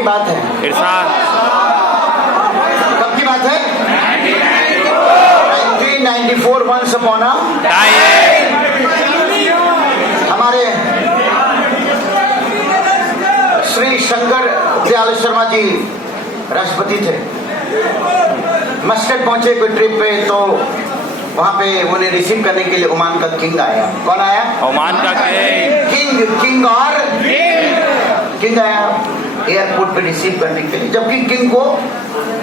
की बात है? कब की बात है? 1994 वंस अपॉन अ हमारे श्री शंकर दयाल शर्मा जी राष्ट्रपति थे। मस्कट पहुंचे कोई ट्रिप पे, तो वहां पे उन्हें रिसीव करने के लिए ओमान का किंग आया। कौन आया? ओमान का किंग और किंग आया एयरपोर्ट पे रिसीव करने के लिए, जबकि किंग को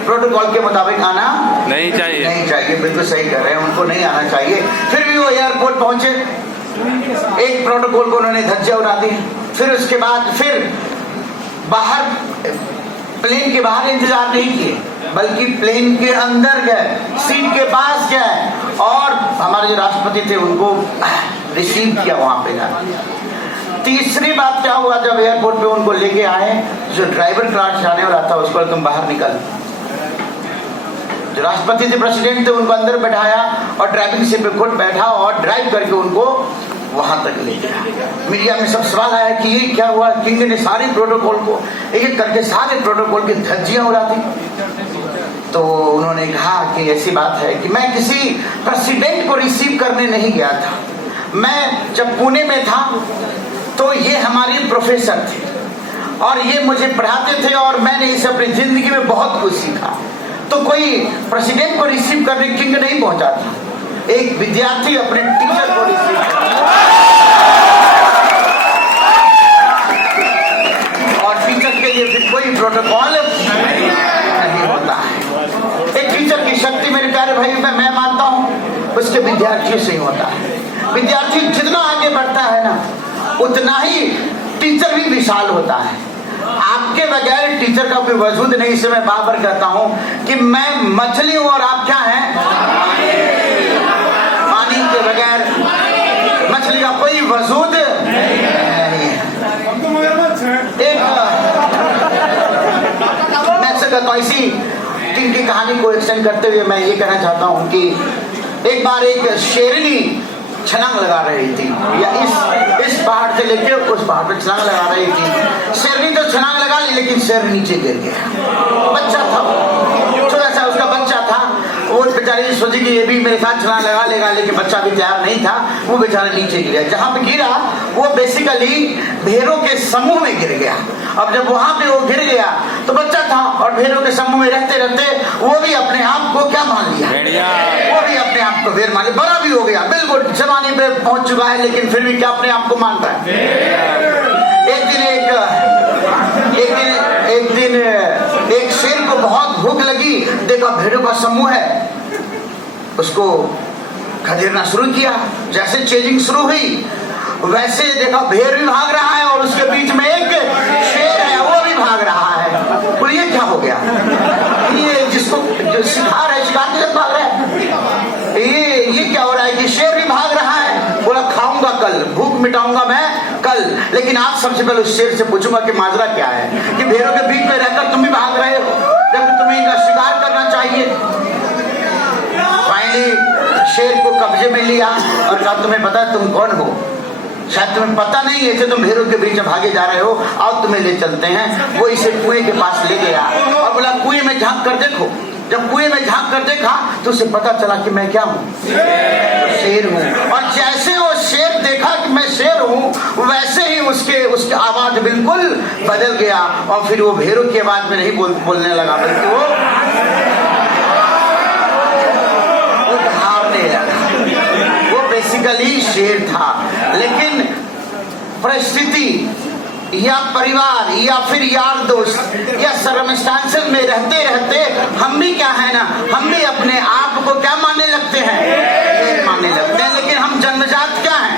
प्रोटोकॉल के मुताबिक आना नहीं चाहिए। बिल्कुल सही कर रहे हैं, उनको नहीं आना चाहिए। फिर भी वो एयरपोर्ट पहुंचे, एक प्रोटोकॉल को उन्होंने धज्जियां उड़ा दी। फिर उसके बाद फिर बाहर प्लेन के बाहर इंतजार नहीं किए, बल्कि प्लेन के अंदर गए, सीट के पास गए और हमारे जो राष्ट्रपति थे उनको रिसीव किया वहां पे जाकर। तीसरी बात क्या हुआ, जब एयरपोर्ट पे उनको लेके आए, जो ड्राइवर क्लास जाने वाला था उसको तुम बाहर निकल। जो राष्ट्रपति थे, प्रेसिडेंट थे, उनको अंदर बैठाया और ड्राइविंग सीट पे खुद बैठा और ड्राइव करके उनको वहां तक ले गया। मीडिया में सब सवाल आया कि ये क्या हुआ, किंग ने सारे प्रोटोकॉल को एक एक करके सारे प्रोटोकॉल की धज्जियां उड़ा दी। तो उन्होंने कहा कि ऐसी बात है कि मैं किसी प्रेसिडेंट को रिसीव करने नहीं गया था। मैं जब पुणे में था तो ये हमारे प्रोफेसर थे और ये मुझे पढ़ाते थे और मैंने इसे अपनी जिंदगी में बहुत कुछ सीखा। तो कोई प्रेसिडेंट को रिसीव करने किंग नहीं पहुंचा था, एक विद्यार्थी अपने टीचर को रिसीव और टीचर के लिए फिर कोई प्रोटोकॉल नहीं होता है। एक टीचर की शक्ति मेरे प्यारे भाई मैं मानता हूं उसके विद्यार्थियों से ही होता है। विद्यार्थी जितना आगे बढ़ता है ना, उतना ही टीचर भी विशाल होता है। आपके बगैर टीचर का कोई वजूद नहीं। इसे मैं बार बार कहता हूं कि मैं मछली हूं और आप क्या हैं? पानी के बगैर मछली का कोई वजूद नहीं है। एक मैं से कहता हूं, इसी टीम की कहानी को एक्सटेंड करते हुए मैं ये कहना चाहता हूं कि एक बार एक शेरनी छलांग लगा रही थी, या इस पहाड़ से लेके उस पहाड़ पे छलांग लगा रही थी। शेरनी तो छलांग लगा ली, लेकिन शेर नीचे गिर गया। बच्चा था, छोटा सा उसका बच्चा था। वो बेचारी सोची कि ये भी मेरे साथ छलांग लगा लेगा, लेकिन बच्चा भी तैयार नहीं था। वो बेचारा नीचे गिरा। जहां पे गिरा वो बेसिकली भेड़ों के समूह में गिर गया। अब जब वहां पे वो गिर गया तो बच्चा था और भेड़ों के समूह में रहते रहते वो भी अपने आप को क्या मान लिया, वो भी अपने आप को भेड़ मान लिया। बड़ा भी हो गया, बिल्कुल जवानी पे पहुंच चुका है, लेकिन फिर भी क्या अपने आप को मानता है। एक दिन एक शेर को बहुत भूख लगी, देखा भेड़ों का समूह है, उसको खदेड़ना शुरू किया। जैसे चेजिंग शुरू हुई वैसे देखा भेड़ भी भाग रहा है और उसके बीच में एक शेर है, वो भी भाग रहा है। बोलिए क्या हो गया? ये जिसको जो शिकार है, शिकार के साथ भाग रहा है। ये क्या हो रहा है कि शेर भी भाग रहा है। बोला खाऊंगा कल, भूख मिटाऊंगा मैं कल, लेकिन आज सबसे पहले उस शेर से पूछूंगा कि माजरा क्या है कि भेड़ों के बीच में रहकर तुम भी भाग रहे हो, जबकि तुम्हें इनका शिकार करना चाहिए। फाइनली शेर को कब्जे में लिया और कहा तुम्हें पता है तुम कौन हो? शायद तुम्हें पता नहीं है, तुम भेड़ों के बीच में भागे जा रहे हो, आओ तुम्हें ले चलते हैं। वो इसे कुएं के पास ले गया और बोला कुएं में झांक कर देखो। जब कुएं में झांक कर देखा तो उसे पता चला कि मैं क्या हूँ, शेर हूँ। और जैसे वो शेर देखा कि मैं शेर हूँ, वैसे ही उसके आवाज बिल्कुल बदल गया और फिर वो भेड़ों की आवाज में नहीं बोलने लगा, बल्कि वो भागने लगा। वो बेसिकली शेर था। लेकिन परिस्थिति या परिवार या फिर यार दोस्त या सर्कमस्टेंसेस में रहते रहते हम भी क्या है ना, हम भी अपने आप को क्या मानने लगते हैं, मानने लगते हैं। लेकिन हम जन्मजात क्या हैं?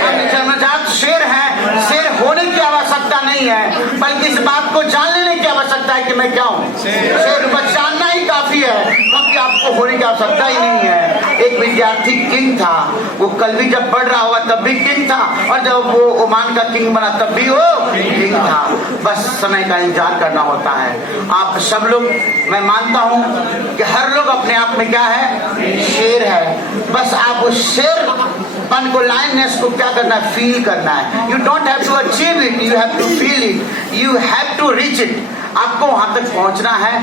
हम जन्मजात शेर हैं। शेर होने की आवश्यकता नहीं है, बल्कि इस बात को जान लेने की आवश्यकता है कि मैं क्या हूँ। शेर बस जानना ही काफी है, क्योंकि आपको होने की आवश्यकता ही नहीं है। एक विद्यार्थी किंग था, वो कल भी जब पढ़ रहा होगा तब भी किंग था, और जब वो ओमान का किंग बना तब भी वो किंग था। बस समय का इंतजार करना होता है। आप सब लोग, मैं मानता हूँ कि हर लोग अपने आप में क्या है, शेर है। बस आप उस शेरपन को, लायनेस को क्या करना है, फील करना है। You don't have to achieve it, you have to feel it, you have to reach it. आपको वहां तक पहुंचना है,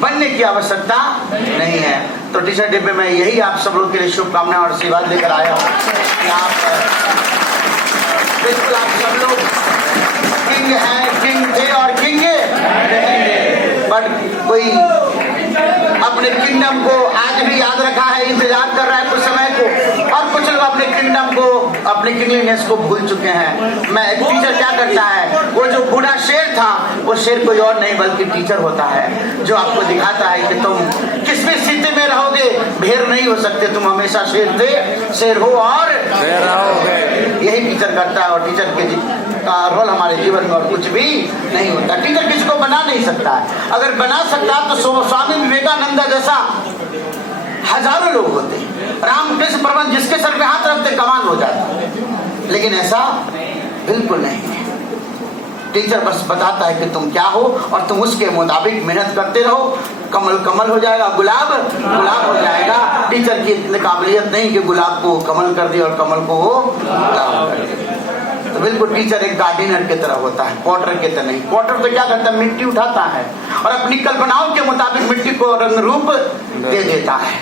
बनने की आवश्यकता नहीं है। तो टीचर डे पे मैं यही आप सब लोग के लिए शुभकामनाएं और आशीर्वाद लेकर आया हूँ कि आप बिल्कुल, आप सब लोग किंग हैं, किंग थे और किंग रहेंगे। बट कोई अपने किंगडम को आज भी याद रखा है, इंतजार कर रहा है कुछ समय को, और कुछ लोग अपने किंगडम को, अपने किंगलीनेस को भूल चुके हैं। मैं टीचर क्या करता है, वो जो बूढ़ा शेर था, वो शेर कोई और नहीं बल्कि टीचर होता है, जो आपको दिखाता है कि तुम किस भी स्थिति में रहोगे, भेड़ नहीं हो सकते, तुम हमेशा शेर थे, शेर हो और शेर रहोगे। यही टीचर करता है, और टीचर के का रोल हमारे जीवन में और कुछ भी नहीं होता। टीचर किसी को बना नहीं सकता है, अगर बना सकता तो स्वामी विवेकानंद जैसा हजारों लोग होते, रामकृष्ण परमहंस जिसके सर पे हाथ रखते कमाल हो जाता, लेकिन ऐसा बिल्कुल नहीं है। टीचर बस बताता है कि तुम क्या हो और तुम उसके मुताबिक मेहनत करते रहो, कमल कमल हो जाएगा, गुलाब गुलाब हो जाएगा। टीचर की इतनी काबिलियत नहीं कि गुलाब को कमल कर दे और कमल को वो गुलाब कर दे। तो बिल्कुल टीचर एक गार्डनर की तरह होता है, पॉटर की तरह नहीं। पॉटर तो क्या करता है, मिट्टी उठाता है और अपनी कल्पनाओं के मुताबिक मिट्टी को रंग रूप दे देता है,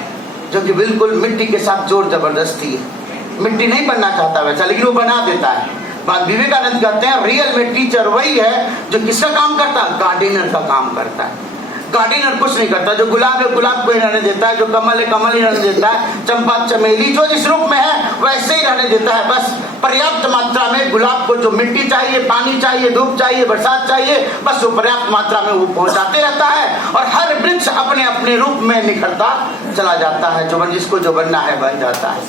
जो कि बिल्कुल मिट्टी के साथ जोर जबरदस्ती है। मिट्टी नहीं बनना चाहता वैसा, लेकिन वो बना देता है। बात विवेकानंद कहते हैं, रियल में टीचर वही है जो किसका काम करता है, गार्डनर का काम करता है। गार्डनर कुछ नहीं करता, जो गुलाब है गुलाब को ही रहने देता है, जो कमल है कमल ही रहने देता है, चंपा चमेली जो जिस रूप में है वैसे ही रहने देता है। बस पर्याप्त मात्रा में गुलाब को जो मिट्टी चाहिए, पानी चाहिए, धूप चाहिए, बरसात चाहिए, बस वो पर्याप्त मात्रा में वो पहुंचाते रहता है, और हर वृक्ष अपने अपने रूप में निखरता चला जाता है। जो जिसको जो बनना है बन जाता है।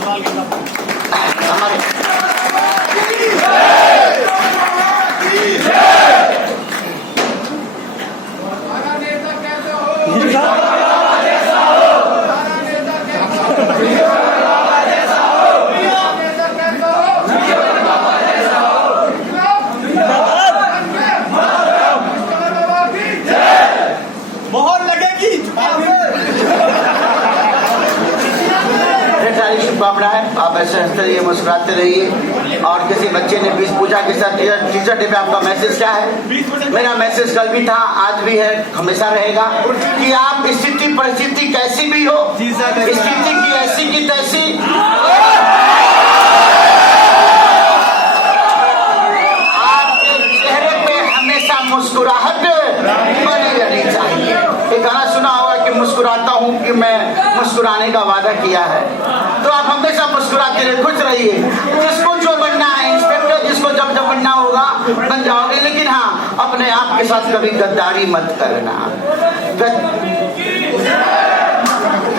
आप ऐसे हंसते रहिए, मुस्कुराते रहिए। और किसी बच्चे ने बीच पूछा कि सर टीचर डे पे आपका मैसेज क्या है? मेरा मैसेज कल भी था, आज भी है, हमेशा रहेगा कि आप स्थिति परिस्थिति कैसी भी हो, स्थिति की ऐसी की तैसी आपके चेहरे पे हमेशा मुस्कुराहट बनी रहनी चाहिए। एक गाना सुना होगा कि मुस्कुराता हूँ कि मैं मुस्कुराने का वादा किया है। तो आप हमेशा मुस्कुराते रहिए, खुश रहिए। जिसको जो बनना है, इंस्पेक्टर जिसको जब जब बनना होगा बन जाओगे, लेकिन हाँ अपने आप के साथ कभी गद्दारी मत करना।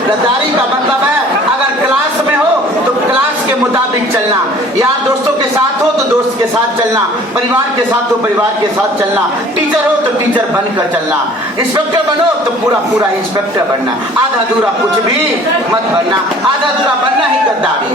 गद्दारी का मतलब है अगर क्लास में हो तो क्लास के मुताबिक चलना, यार दोस्तों के साथ हो तो दोस्त के साथ चलना, परिवार के साथ हो परिवार के साथ चलना, टीचर हो तो टीचर बनकर चलना, इंस्पेक्टर बनो तो पूरा पूरा इंस्पेक्टर बनना, आधा अधूरा कुछ भी मत बनना। आधा अधूरा बनना ही गद्दारी।